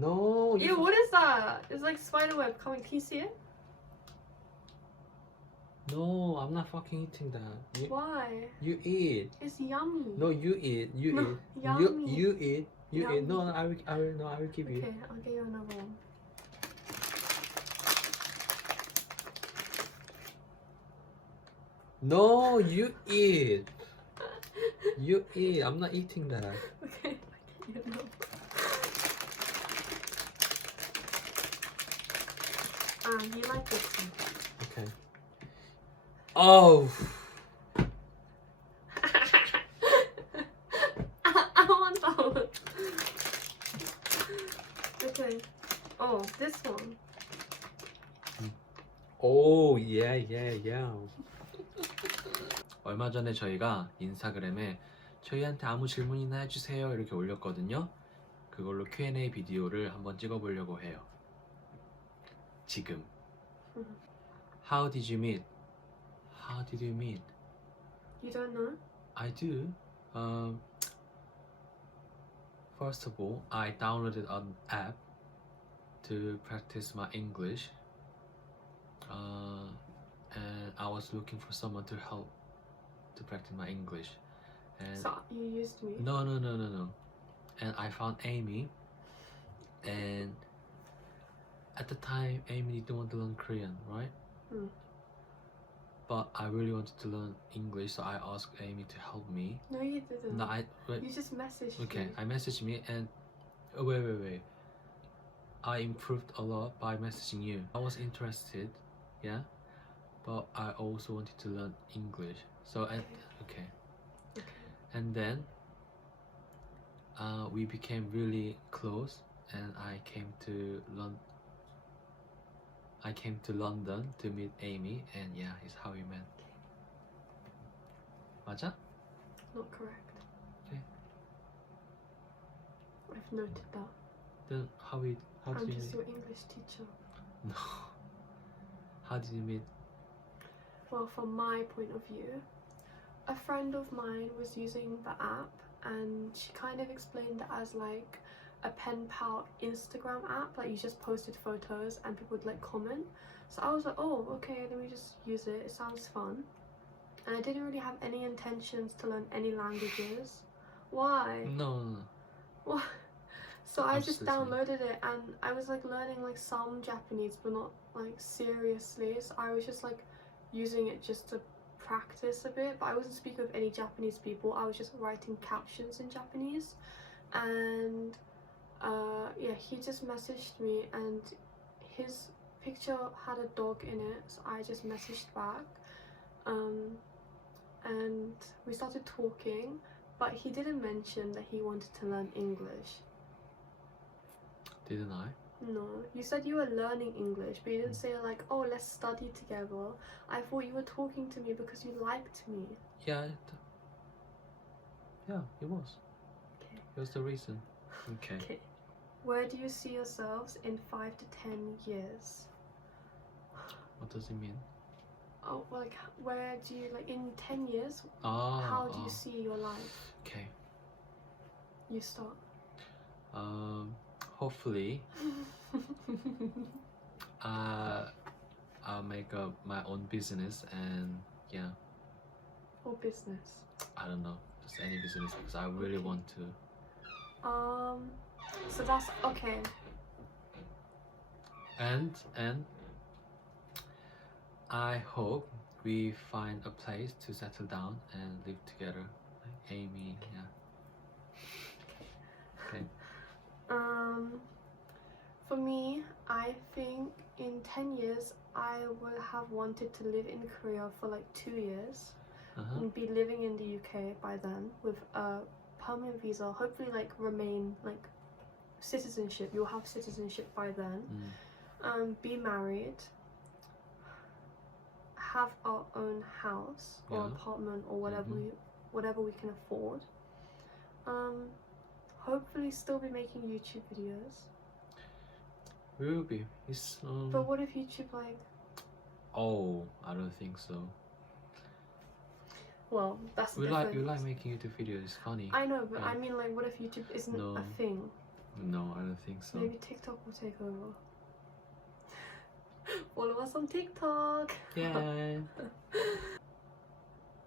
No. Ew, what is that? It's like spiderweb coming. Can you see it? No, I'm not fucking eating that. Why? You eat. It's yummy. No, you eat. You No, eat. yummy. You eat. You Yummy. eat. No, I will. No, I will give you. Okay, I'll get you another one. No, you eat. You eat. I'm not eating that. Okay, I'll get you another one. You like this one? Okay. Oh. I want that one. Okay. Oh, this one. 오, yeah. 얼마 전에 저희가 인스타그램에 저희한테 아무 질문이나 해주세요 이렇게 올렸거든요. 그걸로 Q&A 비디오를 한번 찍어보려고 해요. 지금. How did you meet? How did you meet? You don't know? I do. First of all, I downloaded an app to practice my English. And I was looking for someone to help to practice my English. And So you used me? no. And I found Amy. And at the time, Amy didn't want to learn Korean, right? Hmm. But I really wanted to learn English, so I asked Amy to help me. No, you didn't. No, wait. You just messaged Okay, me. I messaged me and wait. I improved a lot by messaging you. I was interested, yeah, but I also wanted to learn English. So okay. And then we became really close, and I came to London to meet Amy, and yeah, it's how we met. 맞아? Not correct. Okay. I've noted that. Then how did I'm you just meet? your English teacher. No. How did you meet? Well, from my point of view, a friend of mine was using the app and she kind of explained it as like a pen pal Instagram app, like you just posted photos and people would like comment. So I was like, oh, okay, let me just use it, it sounds fun. And I didn't really have any intentions to learn any languages. Why? No. What? So I just Absolutely. downloaded it and I was like learning like some Japanese but not like seriously. So I was just like using it just to practice a bit, but I wasn't speaking with any Japanese people. I was just writing captions in Japanese. And yeah, he just messaged me and his picture had a dog in it, so I just messaged back. And we started talking, but he didn't mention that he wanted to learn English. Didn't I? No, you said you were learning English, but you didn't say like, oh, let's study together. I thought you were talking to me because you liked me. Yeah. It was. Okay. It was the reason. Okay. Okay. Where do you see yourselves in 5 to 10 years? What does it mean? Oh, like, where do you, like, in 10 years, Oh. how do you see your life? Okay. You start. Hopefully, I'll make my own business, and yeah, Or business? I don't know, just any business because I really Okay. want to. So that's okay. And I hope we find a place to settle down and live together, like Amy. Yeah. Okay. For me, I think in 10 years I will have wanted to live in Korea for like 2 years and be living in the UK by then with a permanent visa, hopefully like remain like citizenship. You'll have citizenship by then. Be married, have our own house or apartment or whatever we can afford. Hopefully still be making YouTube videos. We will be. It's But what if YouTube like... Oh, I don't think so. Well, that's We different. like making YouTube videos. It's funny. I know, but Yeah. I mean like what if YouTube isn't No. a thing? No, I don't think so. Maybe TikTok will take over. Follow us on TikTok. Yeah.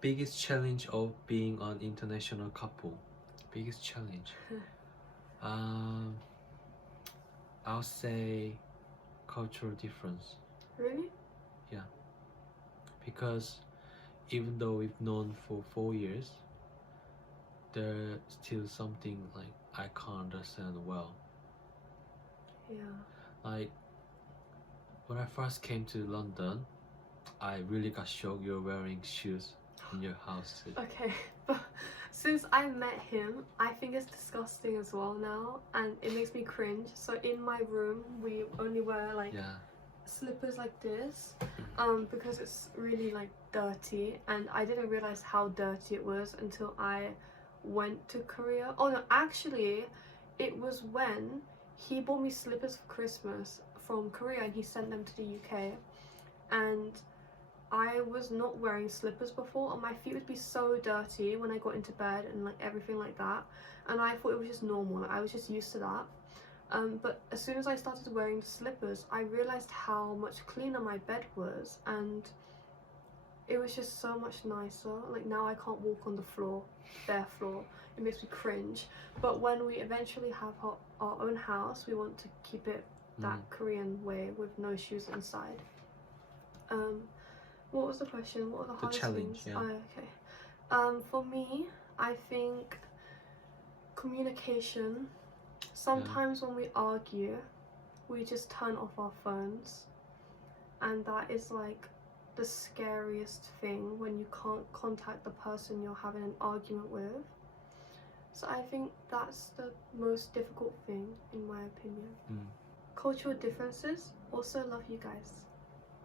Biggest challenge of being an international couple. Biggest challenge. I'll say cultural difference. Really? Because even though we've known for 4 years, there's still something like I can't understand well. Yeah. Like when I first came to London, I really got shocked you're wearing shoes in your house. Okay, but since I met him, I think it's disgusting as well now, and it makes me cringe. So in my room, we only wear like Yeah. slippers like this, because it's really like dirty, and I didn't realize how dirty it was until I went to Korea. Oh no, actually, it was when he bought me slippers for Christmas from Korea, and he sent them to the UK, and I was not wearing slippers before, and my feet would be so dirty when I got into bed and like everything like that, and I thought it was just normal. I was just used to that. But as soon as I started wearing the slippers, I realized how much cleaner my bed was, and it was just so much nicer. Like now I can't walk on the floor, bare floor. It makes me cringe. But when we eventually have our own house, we want to keep it that Korean way with no shoes inside. What was the question? What are the hardest challenge, things? yeah. Oh, okay. For me, I think communication. Sometimes when we argue, we just turn off our phones, and that is like the scariest thing when you can't contact the person you're having an argument with. So I think that's the most difficult thing in my opinion. Cultural differences. Also love you guys.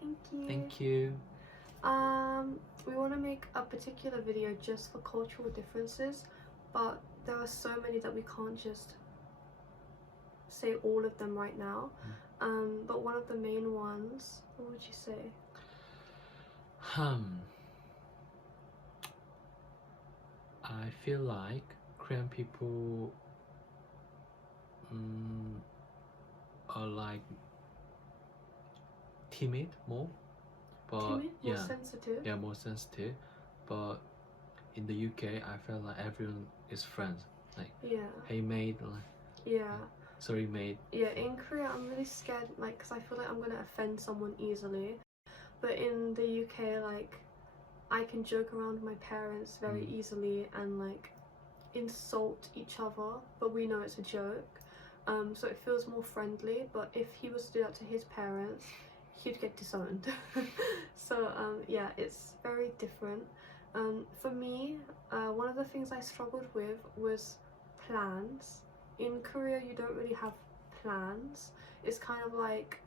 Thank you. Thank you. We want to make a particular video just for cultural differences, but there are so many that we can't just say all of them right now. But one of the main ones, what would you say? I feel like Korean people are like timid more, but Timid? More yeah, sensitive? yeah, more sensitive. But in the UK, I feel like everyone is friends. Like, Yeah. hey mate, like, Yeah. sorry mate. Yeah, in Korea I'm really scared, like, because I feel like I'm gonna offend someone easily. But in the UK, like, I can joke around with my parents very easily and like insult each other, but we know it's a joke. So it feels more friendly. But if he was to do that to his parents, he'd get disowned. So yeah, it's very different. For me, one of the things I struggled with was plans. In Korea, you don't really have plans. It's kind of like,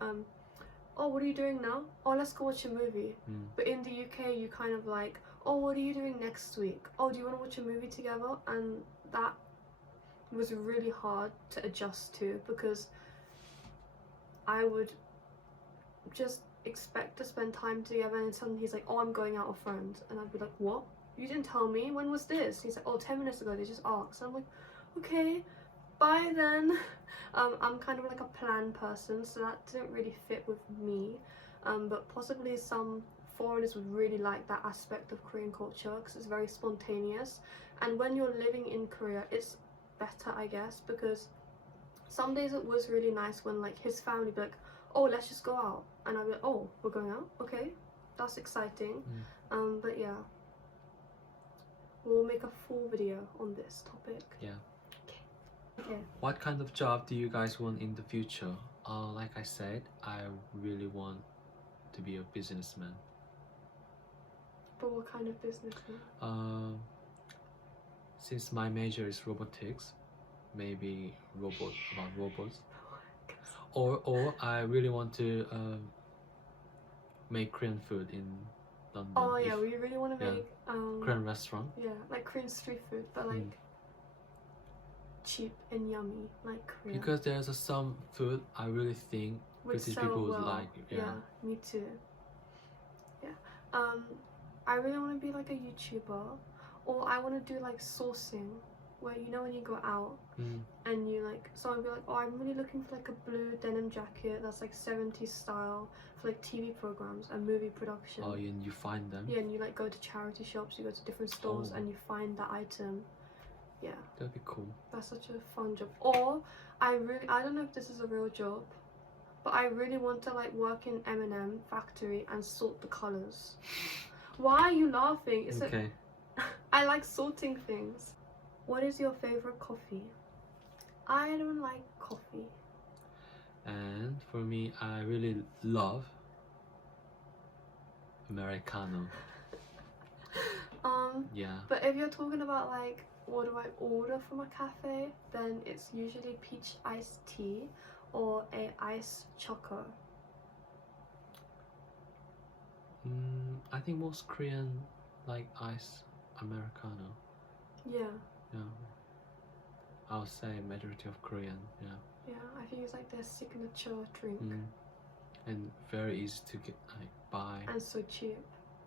oh, what are you doing now? Oh, let's go watch a movie. But in the UK, you kind of like, oh, what are you doing next week? Oh, do you want to watch a movie together? And that was really hard to adjust to, because I would just expect to spend time together, and suddenly he's like, oh, I'm going out with friends, and I'd be like, what? You didn't tell me. When was this? He's like, oh, 10 minutes ago, they just asked. And I'm like, okay, bye then. I'm kind of like a plan person, so that didn't really fit with me. But possibly some foreigners would really like that aspect of Korean culture, because it's very spontaneous. And when you're living in Korea, it's better, I guess, because some days it was really nice when like his family would be like, oh, let's just go out, and I'd be like, oh, we're going out, okay, that's exciting. But yeah, we'll make a full video on this topic. Yeah. Okay. What kind of job do you guys want in the future? Like I said, I really want to be a businessman. But what kind of businessman? Since my major is robotics, maybe about robots. Or I really want to make Korean food in London. Oh yeah, we really want to make Korean restaurant. Yeah, like Korean street food, but like cheap and yummy, like Korean. Because there's some food I really think would British sell people would well. like. Yeah, me too. Yeah. I really want to be like a YouTuber, or I want to do like sourcing. where you know when you go out Mm. and you like someone be like, oh, I'm really looking for like a blue denim jacket that's like 70s style for like TV programs and movie production. Oh, and you find them? Yeah, and you like go to charity shops, you go to different stores Oh. and you find that item. Yeah, That'd be cool. that's such a fun job. Or I don't know if this is a real job, but I really want to like work in M&M factory and sort the colors. Why are you laughing? Okay. I like sorting things. What is your favorite coffee? I don't like coffee. And for me, I really love Americano. Yeah. But if you're talking about like what do I order from a cafe, then it's usually peach iced tea or a iced choco. I think most Korean like ice Americano. Yeah, Yeah. I would say majority of Korean. Yeah. yeah. I think it's like their signature drink And very easy to get like buy. and so cheap.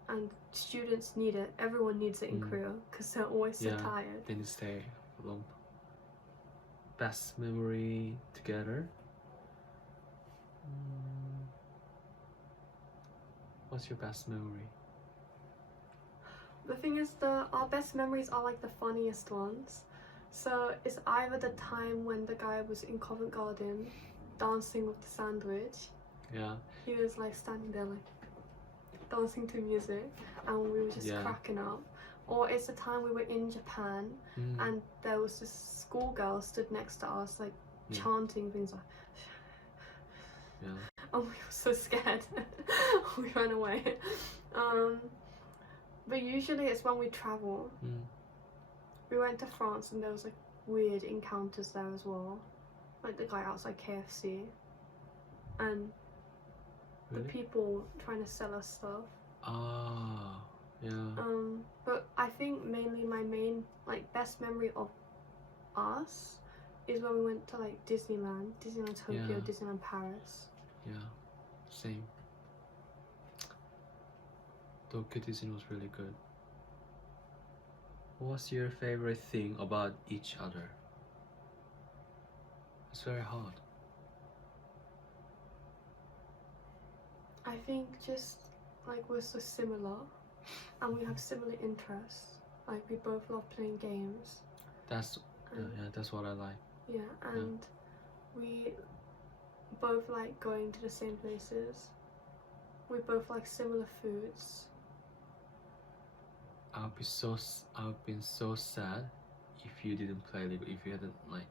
And students need it. Everyone needs it in Korea because they're always so Yeah. tired. Then you stay for long. Best memory together. What's your best memory? The thing is, our best memories are like the funniest ones. So it's either the time when the guy was in Covent Garden dancing with the sandwich. Yeah. He was like standing there like dancing to music and we were just cracking up. Or it's the time we were in Japan and there was this schoolgirl stood next to us like chanting things like and we were so scared. We ran away. But usually it's when we travel. We went to France and there was like weird encounters there as well. Like the guy outside KFC and the people trying to sell us stuff. Ah, yeah. But I think mainly my main like best memory of us is when we went to like Disneyland Tokyo, Disneyland Paris. Yeah, same. Tokyo Disney was really good. What's your favorite thing about each other? It's very hard. I think just like we're so similar and we have similar interests. Like we both love playing games. That's that's what I like. Yeah, and we both like going to the same places. We both like similar foods. I've been so sad if you didn't play League, if you hadn't like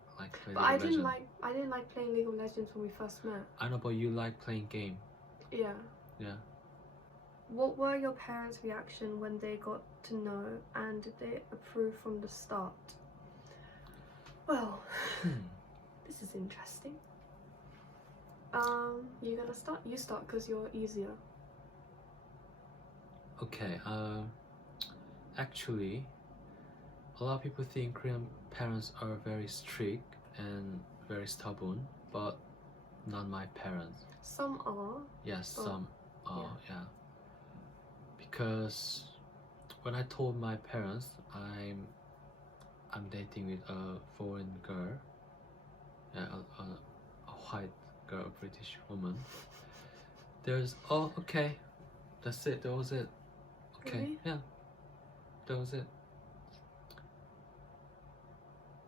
played But League I of didn't Legends. like playing League of Legends when we first met. I know, but you like playing game. Yeah. Yeah. What were your parents' reaction when they got to know, and did they approve from the start? Well, this is interesting. You gonna start? You start because you're easier. Okay. Actually, a lot of people think Korean parents are very strict and very stubborn, but not my parents. Some are. Yes, but some are. Yeah. Because when I told my parents I'm dating with a foreign girl, yeah, a white girl, a British woman, there's okay, that's it, that was it. Okay, Really? yeah, that was it.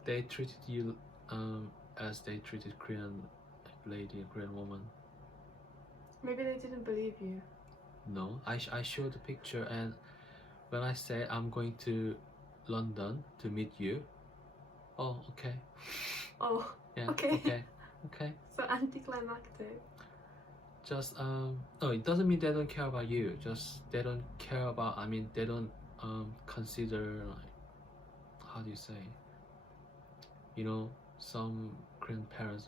They treated you as they treated Korean lady, a Korean woman. Maybe they didn't believe you. No, I showed the picture, and when I said I'm going to London to meet you, oh, okay. Oh, Yeah, okay. okay. So anticlimactic. Just no, it doesn't mean they don't care about you. Just they don't care about. I mean, they don't consider like, how do you say? You know, some Korean parents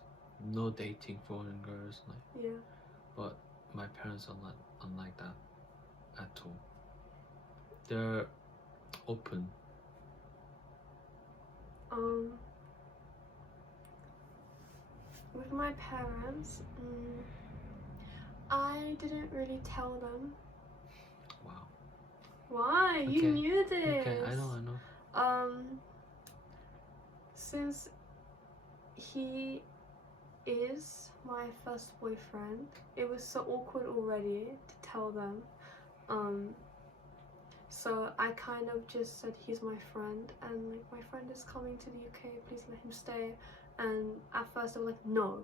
no dating foreign girls, like. Yeah. But my parents are not unlike that at all. They're open. With my parents, I didn't really tell them. Wow. Why? You Okay. knew this. Okay, I know. since he is my first boyfriend, it was so awkward already to tell them. So I kind of just said he's my friend, and like, my friend is coming to the UK, please let him stay. And at first they were like, no,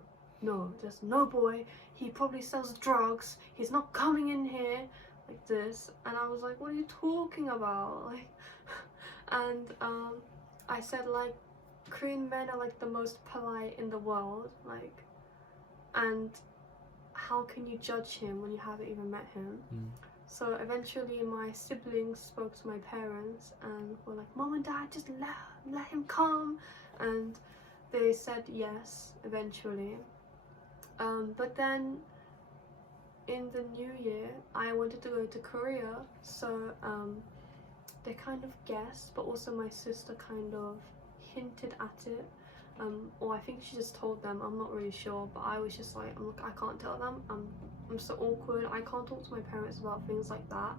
there's no boy, he probably sells drugs, he's not coming in here, like this. And I was like, what are you talking about? Like, and I said, like, Korean men are like the most polite in the world, like, and how can you judge him when you haven't even met him? So eventually my siblings spoke to my parents and were like, Mom and Dad, just let him come. And they said yes eventually. But then in the new year, I wanted to go to Korea, so they kind of guessed, but also my sister kind of hinted at it. Or I think she just told them, I'm not really sure, but I was just like, I can't tell them, I'm so awkward, I can't talk to my parents about things like that.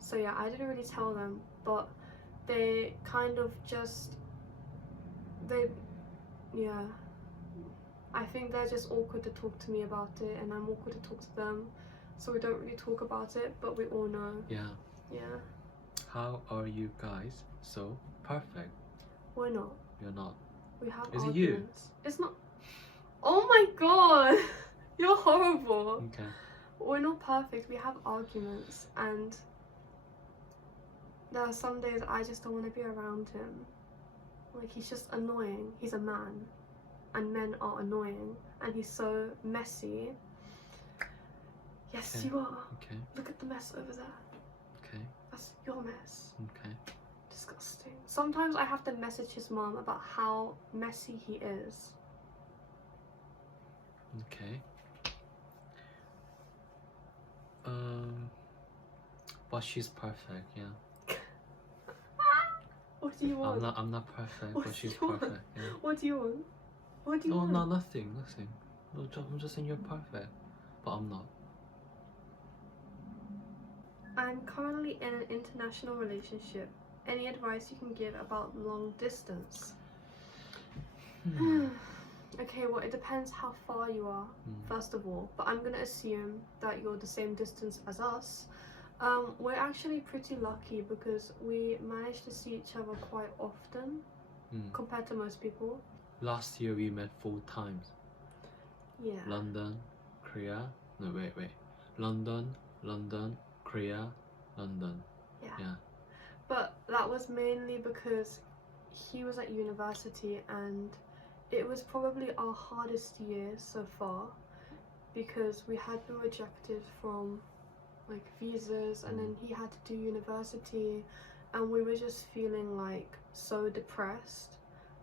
So yeah, I didn't really tell them, but they kind of just, yeah, I think they're just awkward to talk to me about it, and I'm awkward to talk to them, so we don't really talk about it, but we all know. Yeah. Yeah. How are you guys so perfect? We're not. You're not. We have Is it arguments. It's not. Oh my god! You're horrible. Okay. We're not perfect. We have arguments, and there are some days I just don't want to be around him. Like, he's just annoying. He's a man, and men are annoying, and he's so messy. Yes, Okay. you are. Okay. Look at the mess over there. Okay. That's your mess. Okay. Disgusting. Sometimes I have to message his mom about how messy he is. Okay. But she's perfect, yeah. What do you want? I'm not perfect, What but do she's you want? perfect, yeah. What do you want? What do you No, want? no, nothing. No, I'm just saying you're perfect, but I'm not. I'm currently in an international relationship. Any advice you can give about long distance? Okay, well, it depends how far you are, first of all, but I'm gonna assume that you're the same distance as us. We're actually pretty lucky because we manage to see each other quite often compared to most people. Last year we met 4 times. Yeah. London, Korea. No, wait. London, Korea, London. Yeah. But that was mainly because he was at university, and it was probably our hardest year so far because we had been rejected from like visas, and then he had to do university, and we were just feeling like so depressed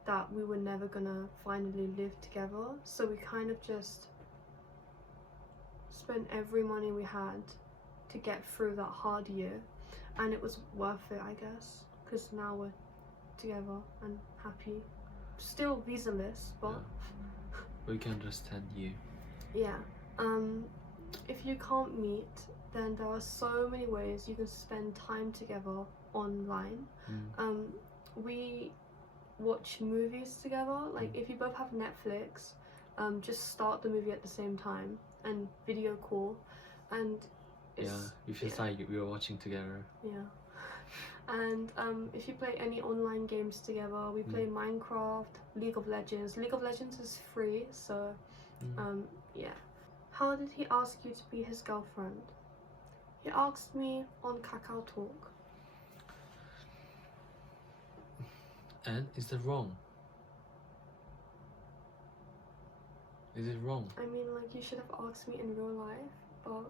that we were never gonna finally live together. So we kind of just spent every money we had to get through that hard year, and it was worth it, I guess, because now we're together and happy. Still visa-less, but Yeah. We can understand you. yeah. If you can't meet, then there are so many ways you can spend time together online. We watch movies together. Like, if you both have Netflix, just start the movie at the same time and video call, and it's, It feels like we were watching together. yeah. And if you play any online games together, we play Minecraft, League of Legends. League of Legends is free, so yeah. How did he ask you to be his girlfriend? He asked me on Kakao Talk. And is that wrong? Is it wrong? I mean, like, you should have asked me in real life, but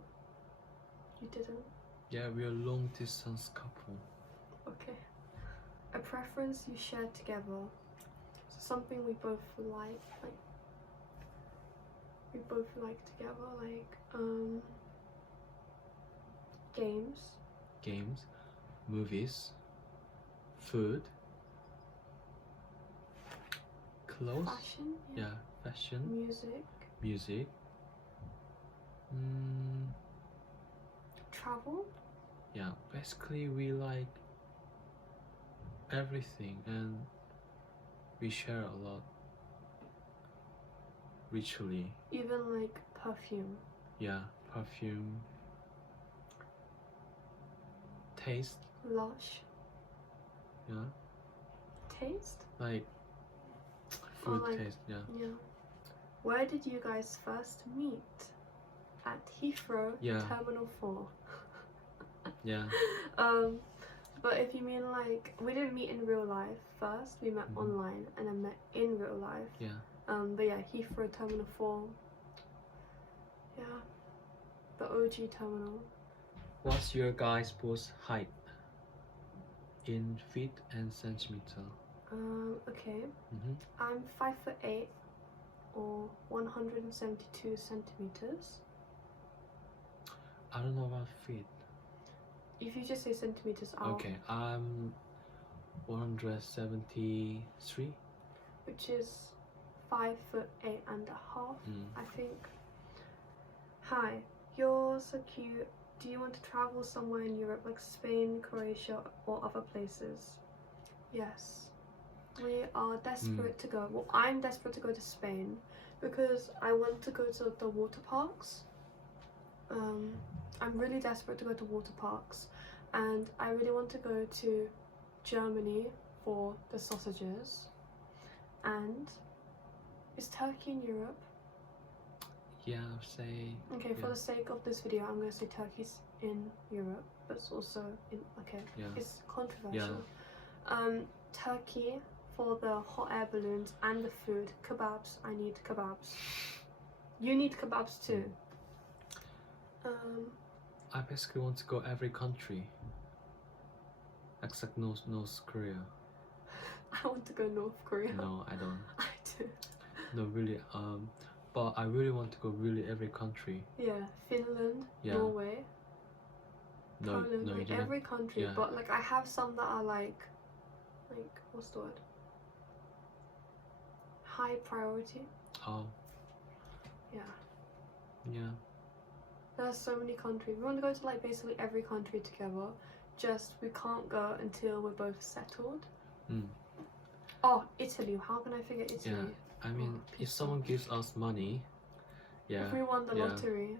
you didn't. Yeah, we're a long distance couple. Okay. A preference you shared together. So something we both like we both like together, like Games, movies, food, clothes. fashion, Yeah, fashion, music. Travel. Yeah, basically we like everything, and We share a lot. Ritually. Even like perfume. Yeah, perfume. Taste. Lush. Yeah. Taste? Like food like- taste. Yeah. Yeah. Where did you guys first meet? At Heathrow Yeah. Terminal 4. Yeah. But if you mean like we didn't meet in real life first, we met Mhm. online and then met in real life. Yeah. But yeah, Heathrow Terminal 4. Yeah. The OG terminal. What's your guys' both height in feet and centimeter? Okay. Mm-hmm. I'm 5'8" or 172 centimeters. I don't know about feet. If you just say centimeters, Okay, I'm 173. which is 5'8" and a half, I think. Hi, you're so cute. Do you want to travel somewhere in Europe, like Spain, Croatia, or other places? Yes. We are desperate to go. Well, I'm desperate to go to Spain because I want to go to the water parks. I'm really desperate to go to water parks, and I really want to go to Germany for the sausages. And is Turkey in Europe? Yeah, I'll say. Okay, for Yeah. the sake of this video, I'm going to say Turkey's in Europe, but it's also in. Okay, Yeah. it's controversial. Turkey for the hot air balloons and the food. Kebabs. I need kebabs. You need kebabs too. I basically want to go every country except North Korea. I want to go North Korea. No, I don't. I do. No, really. But I really want to go really every country. Yeah, Finland, Yeah. Norway, No, Poland, no, you like didn't. every country. Yeah. But like I have some that are like what's the word? High priority. Oh, Yeah. yeah. There's so many countries. We want to go to like basically every country together. Just we can't go until we're both settled. Oh, Italy. How can I forget Italy? Yeah. I mean, Oh, if pizza. someone gives us money, yeah, If we won the yeah. lottery.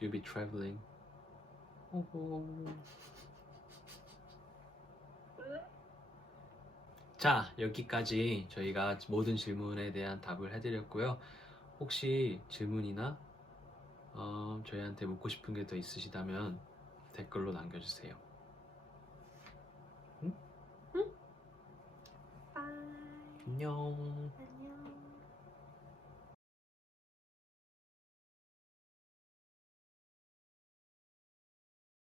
you'll be traveling. 자, 여기까지 저희가 모든 질문에 대한 답을 해드렸고요. 혹시 질문이나 저희한테 묻고 싶은 게 더 있으시다면 댓글로 남겨주세요. Bye. 안녕.